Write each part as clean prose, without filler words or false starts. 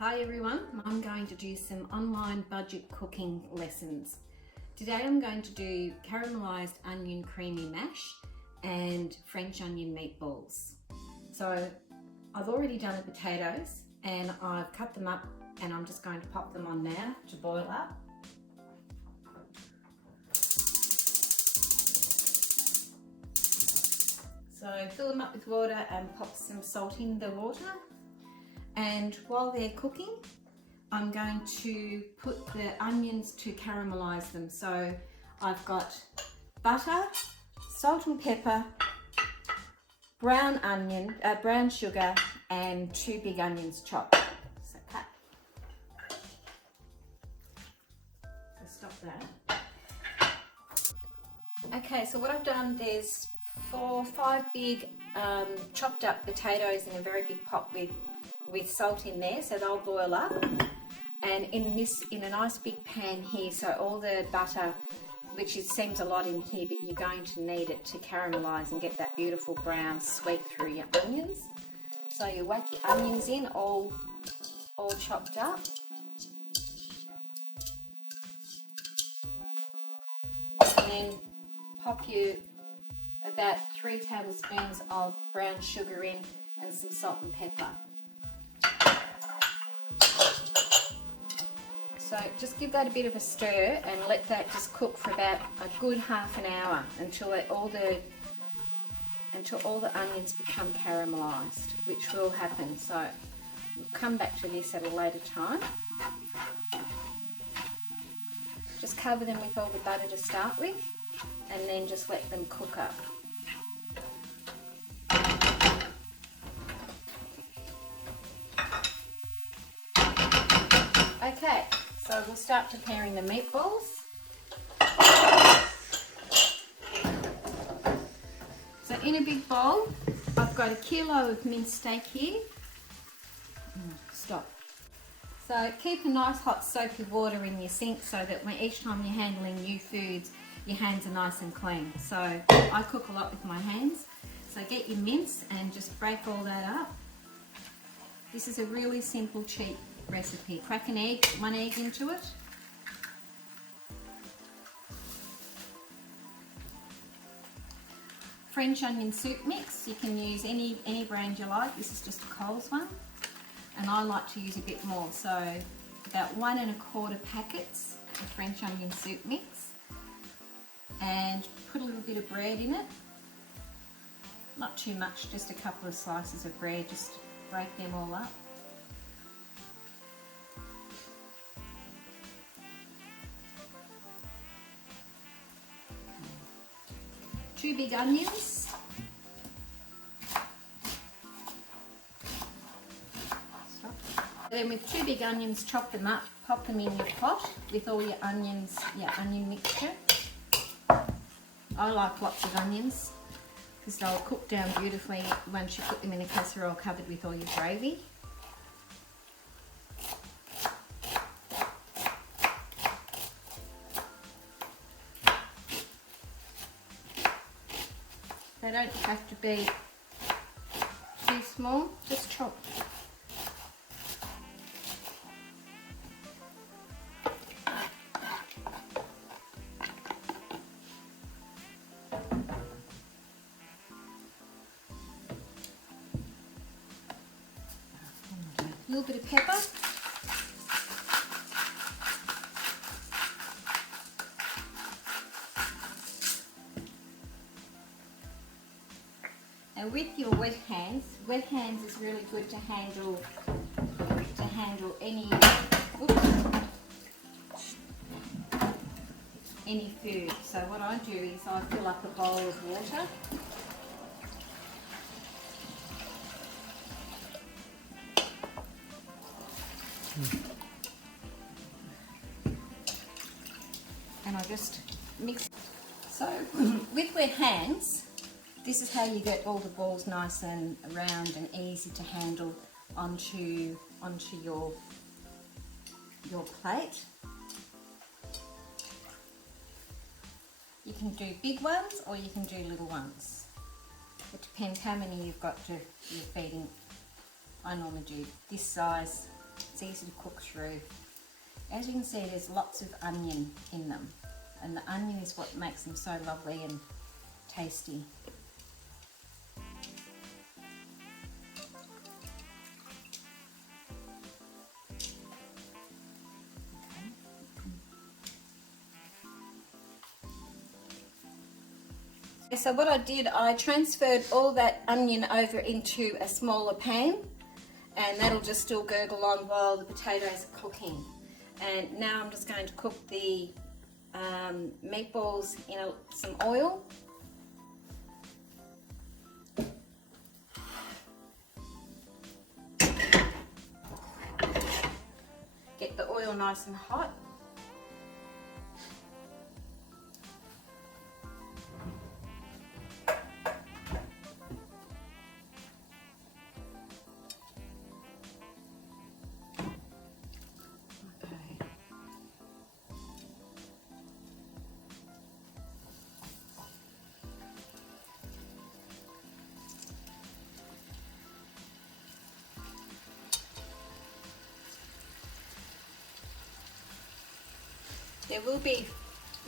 Hi everyone, I'm going to do some online budget cooking lessons. Today I'm going to do caramelized onion creamy mash and French onion meatballs. So I've already done the potatoes and I've cut them up and I'm just going to pop them on now to boil up. So fill them up with water and pop some salt in the water. And while they're cooking, I'm going to put the onions to caramelize them. So I've got butter, salt and pepper, brown sugar, and 2 big onions chopped. So cut. So stop that. Okay, so what I've done, there's 4 or 5 big chopped up potatoes in a very big pot with salt in there, so they'll boil up. And in a nice big pan here, so all the butter, which seems a lot in here, but you're going to need it to caramelize and get that beautiful brown sweep through your onions. So you whack your onions in, all chopped up. And then pop you about 3 tablespoons of brown sugar in and some salt and pepper. So just give that a bit of a stir and let that just cook for about a good half an hour until all the onions become caramelized, which will happen. So we'll come back to this at a later time. Just cover them with all the butter to start with and then just let them cook up. Okay. So we'll start preparing the meatballs. So in a big bowl, I've got 1 kilo of minced steak here. Stop. So keep a nice hot soapy water in your sink so that each time you're handling new foods, your hands are nice and clean. So I cook a lot with my hands. So get your mince and just break all that up. This is a really simple, cheap recipe. Crack an egg, 1 egg into it. French onion soup mix, you can use any brand you like. This is just a Coles one. And I like to use a bit more, so about 1 1/4 packets of French onion soup mix. And put a little bit of bread in it. Not too much, just a couple of slices of bread, just break them all up. 2 big onions. Then with 2 big onions, chop them up, pop them in your pot with all your onions, your onion mixture. I like lots of onions because they'll cook down beautifully once you put them in a casserole covered with all your gravy. They don't have to be too small, just chop. A little bit of pepper. And with your wet hands is really good to handle any food. So what I do is I fill up a bowl of water. And I just mix. So with wet hands, this is how you get all the balls nice and round and easy to handle onto your plate. You can do big ones or you can do little ones. It depends how many you've got you're feeding. I normally do this size It's easy to cook through. As you can see, there's lots of onion in them, and the onion is what makes them so lovely and tasty. So what I did, I transferred all that onion over into a smaller pan, and that'll just still gurgle on while the potatoes are cooking. And now I'm just going to cook the meatballs in some oil. Get the oil nice and hot. There will be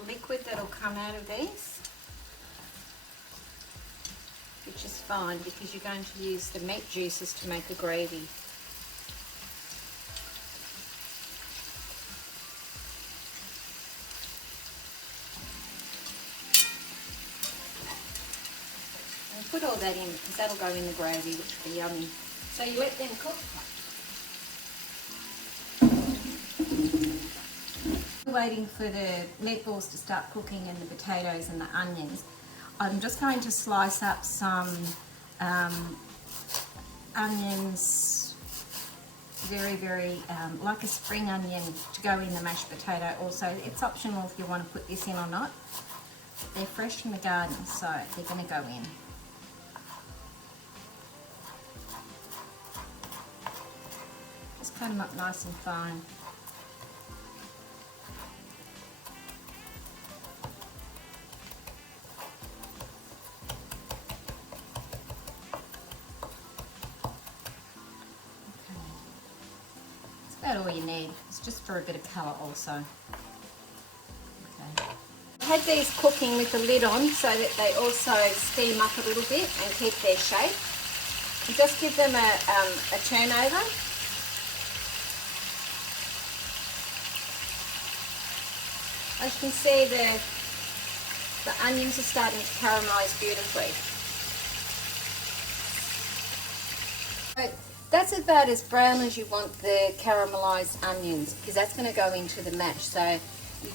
liquid that'll come out of these, which is fine because you're going to use the meat juices to make a gravy. And put all that in because that'll go in the gravy, which will be yummy. So you let them cook. Waiting for the meatballs to start cooking and the potatoes and the onions, I'm just going to slice up some onions, very like a spring onion, to go in the mashed potato. Also, it's optional if you want to put this in or not. They're fresh from the garden, so they're going to go in. Just cut them up nice and fine. About all you need. It's just for a bit of colour also. Okay. I had these cooking with the lid on so that they also steam up a little bit and keep their shape. And just give them a turn over. As you can see, the onions are starting to caramelise beautifully. That's about as brown as you want the caramelised onions, because that's going to go into the mash. So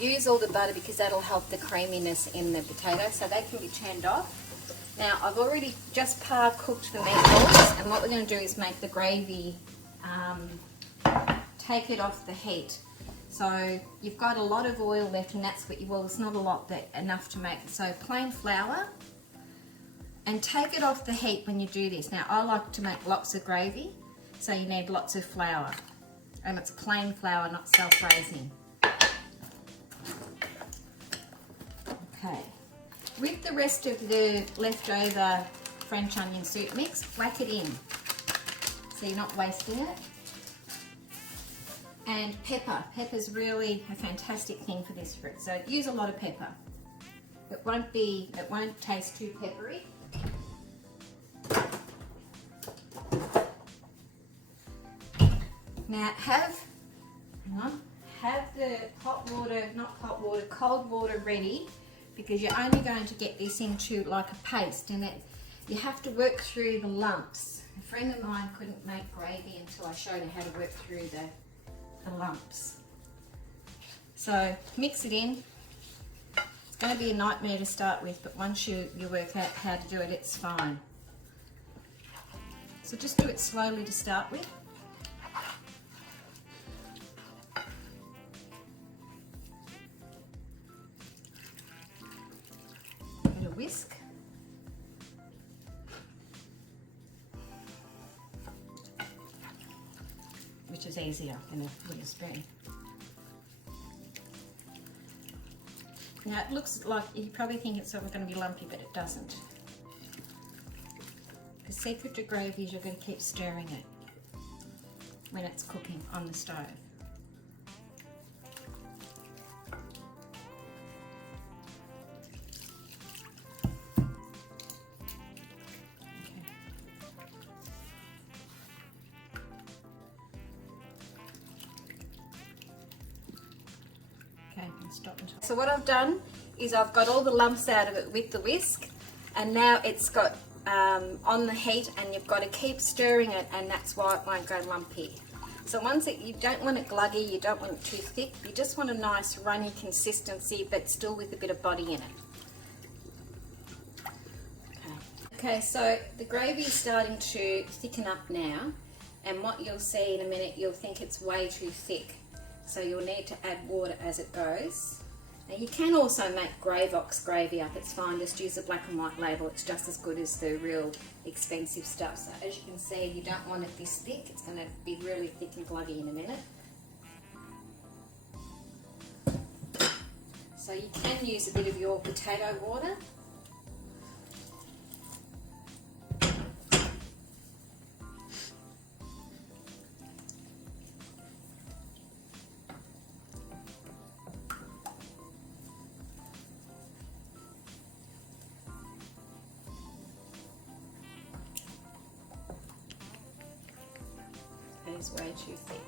you use all the butter because that'll help the creaminess in the potato, so they can be turned off. Now I've already just par-cooked the meatballs, and what we're going to do is make the gravy, take it off the heat. So you've got a lot of oil left, and that's what you, well, it's not a lot, but enough to make it. So plain flour, and take it off the heat when you do this. Now I like to make lots of gravy, so you need lots of flour, and it's plain flour, not self-raising. Okay, with the rest of the leftover French onion soup mix, whack it in so you're not wasting it. And pepper. Pepper's really a fantastic thing for this fruit, so use a lot of pepper. It won't taste too peppery. Now have the cold water ready, because you're only going to get this into like a paste, and you have to work through the lumps. A friend of mine couldn't make gravy until I showed her how to work through the lumps. So mix it in. It's going to be a nightmare to start with, but once you work out how to do it, it's fine. So just do it slowly to start with. Bit of whisk. Which is easier than with a spoon. Now it looks like, you probably think it's sort of going to be lumpy, but it doesn't. The secret to gravy is you're going to keep stirring it. when it's cooking on the stove. Okay, stop and so what I've done is I've got all the lumps out of it with the whisk, and now it's got on the heat, and you've got to keep stirring it, and that's why it won't go lumpy. So once you don't want it gluggy, you don't want it too thick, you just want a nice runny consistency but still with a bit of body in it. Okay, so the gravy is starting to thicken up now, and what you'll see in a minute, you'll think it's way too thick. So you'll need to add water as it goes. Now you can also make Gravox gravy up, it's fine, just use the black and white label, it's just as good as the real expensive stuff. So as you can see, you don't want it this thick, it's going to be really thick and gluggy in a minute. So you can use a bit of your potato water. Is way too thick.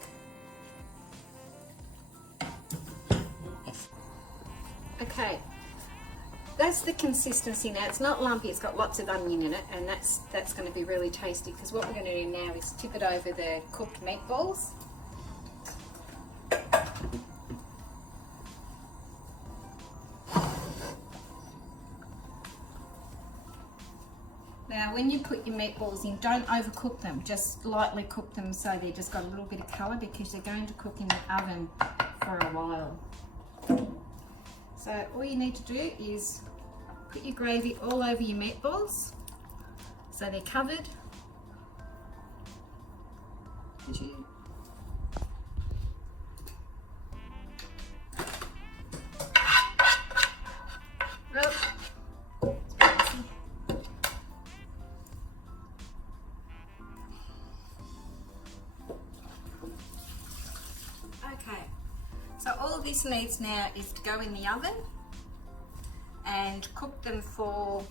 Okay, that's the consistency now. It's not lumpy, it's got lots of onion in it, and that's going to be really tasty, because what we're going to do now is tip it over the cooked meatballs. Now when you put your meatballs in, don't overcook them, just lightly cook them so they've just got a little bit of colour, because they're going to cook in the oven for a while. So all you need to do is put your gravy all over your meatballs so they're covered. So all this needs now is to go in the oven and cook them for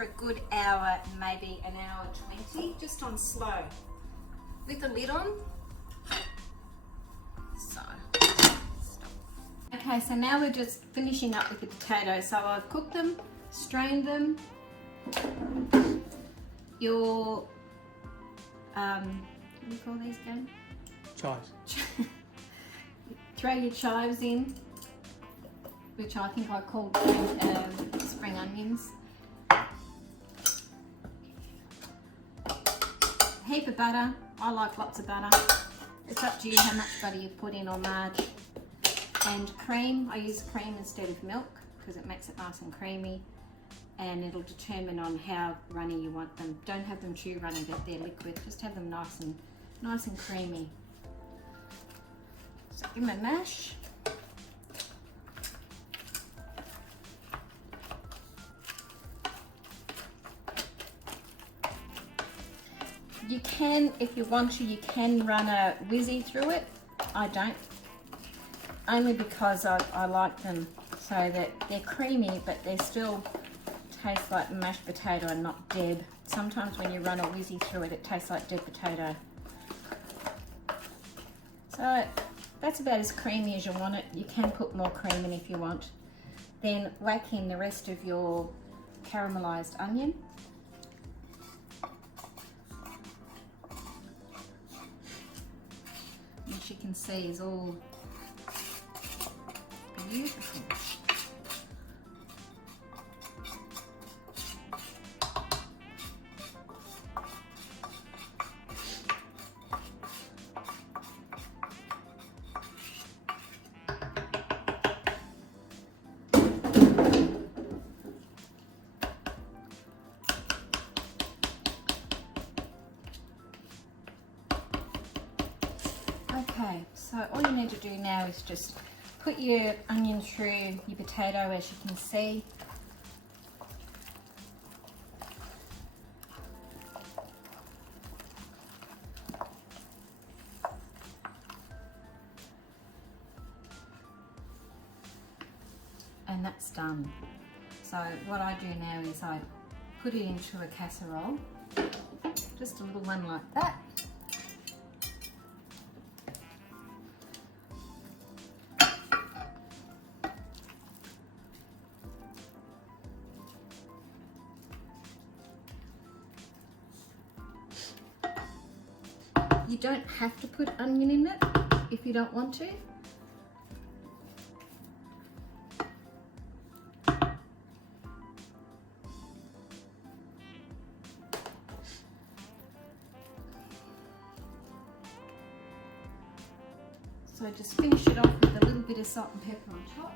a good hour, maybe an hour 20, just on slow, with the lid on. So, stop. Okay, so now we're just finishing up with the potatoes. So I've cooked them, strained them. Your, what do you call these again? Chives. Throw your chives in, which I think I called spring onions. Heap of butter. I like lots of butter. It's up to you how much butter you put in or marge. And cream. I use cream instead of milk because it makes it nice and creamy, and it'll determine on how runny you want them. Don't have them too runny that they're liquid. Just have them nice and creamy. So give them a mash. You can, if you want to, you can run a whizzy through it. I don't, only because I like them so that they're creamy, but they still taste like mashed potato and not dead. Sometimes when you run a whizzy through it, it tastes like dead potato. So that's about as creamy as you want it. You can put more cream in if you want. Then whack in the rest of your caramelized onion. Which you can see is all beautiful. Okay, so all you need to do now is just put your onion through your potato, as you can see. and that's done. So what I do now is I put it into a casserole, just a little one like that. You don't have to put onion in it if you don't want to. So just finish it off with a little bit of salt and pepper on top.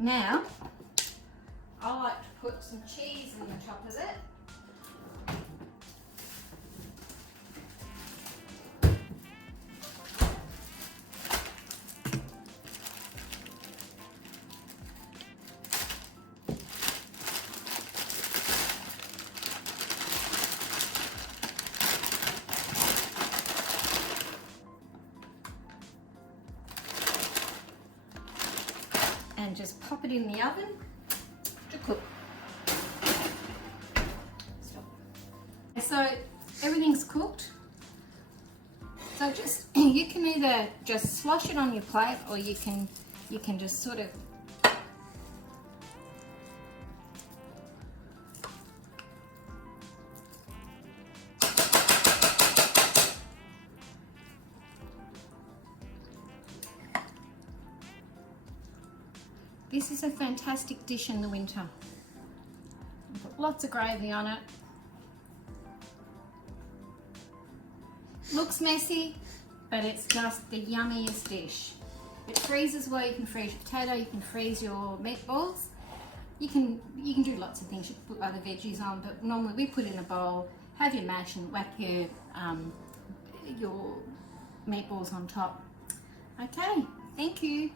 Now, I like to put some cheese on the top of it. And just pop it in the oven to cook. Stop. So everything's cooked. So just you can either just slosh it on your plate, or you can just sort of This is a fantastic dish in the winter. Put lots of gravy on it. Looks messy, but it's just the yummiest dish. It freezes well. You can freeze your potato, you can freeze your meatballs. You can do lots of things. You can put other veggies on, but normally we put it in a bowl, have your mash and whack your meatballs on top. Okay, thank you.